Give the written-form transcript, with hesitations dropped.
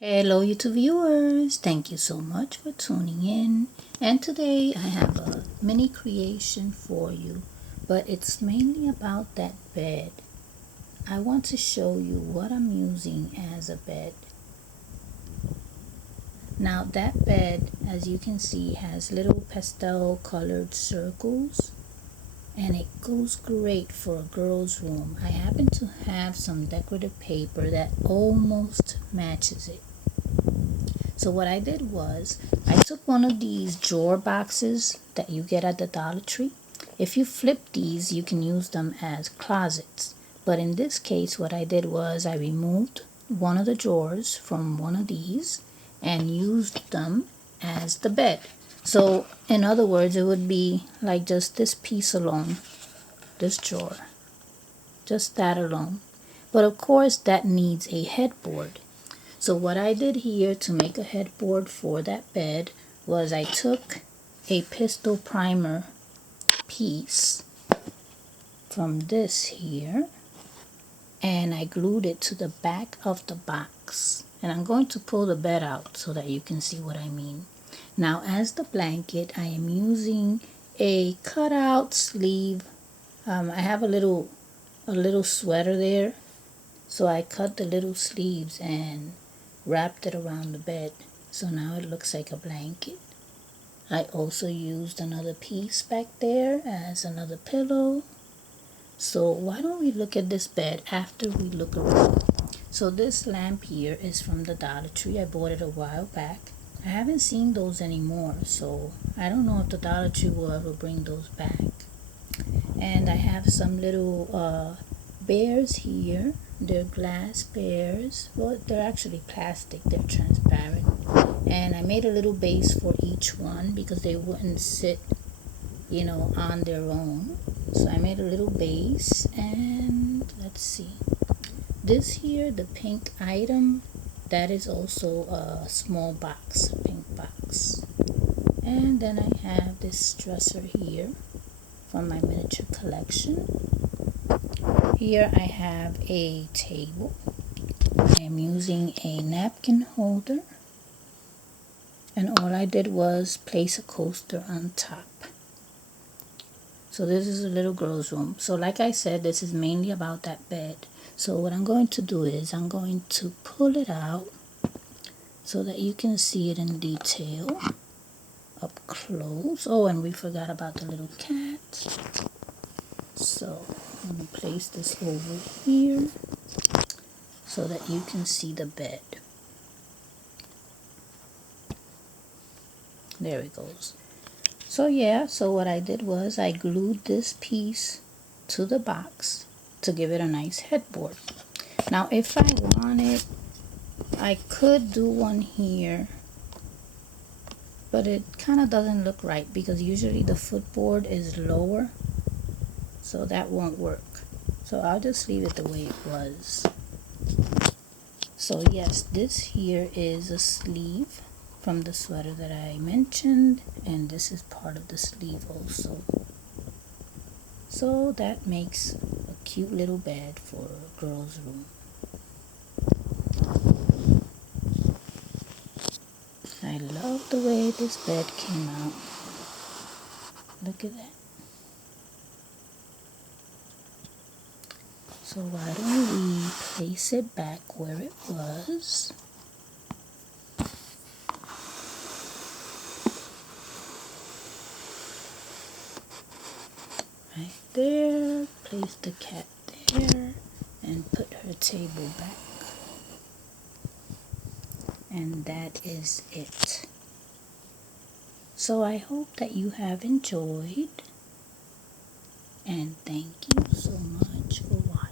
Hello YouTube viewers, thank you so much for tuning in, and today I have a mini creation for you, but it's mainly about that bed. I want to show you what I'm using as a bed. Now that bed, as you can see, has little pastel colored circles and it goes great for a girl's room. I happen to have some decorative paper that almost matches it. So what I did was I took one of these drawer boxes that you get at the Dollar Tree. If you flip these, you can use them as closets. But in this case, what I did was I removed one of the drawers from one of these and used them as the bed. So in other words, it would be like just this piece alone, this drawer, just that alone. But of course, that needs a headboard. So what I did here to make a headboard for that bed was I took a pistol primer piece from this here and I glued it to the back of the box. And I'm going to pull the bed out so that you can see what I mean. Now as the blanket, I am using a cutout sleeve. I have a little sweater there, so I cut the little sleeves and wrapped it around the bed, so now it looks like a blanket. I also used another piece back there as another pillow. So why don't we look at this bed after we look around. So this lamp here is from the Dollar Tree. I bought it a while back. I haven't seen those anymore, so I don't know if the Dollar Tree will ever bring those back. And I have some little bears here. They're glass bears. Well, they're actually plastic. They're transparent. And I made a little base for each one because they wouldn't sit, on their own. So I made a little base, and let's see. This here, the pink item, that is also a small box, pink box. And then I have this dresser here from my miniature collection. Here I have a table. I am using a napkin holder, and all I did was place a coaster on top. So this is a little girl's room. So like I said, this is mainly about that bed. So what I'm going to do is I'm going to pull it out so that you can see it in detail up close. Oh, and we forgot about the little cat. So I'm going to place this over here so that you can see the bed. There it goes. So yeah, so what I did was I glued this piece to the box to give it a nice headboard. Now if I wanted, I could do one here, but it kind of doesn't look right because usually the footboard is lower, so that won't work. So I'll just leave it the way it was. So yes, this here is a sleeve from the sweater that I mentioned, and this is part of the sleeve also. So that makes a cute little bed for a girl's room. I love the way this bed came out. Look at that. So why don't we place it back where it was. Right there, place the cat there, and put her table back. And that is it. So I hope that you have enjoyed, and thank you so much for watching.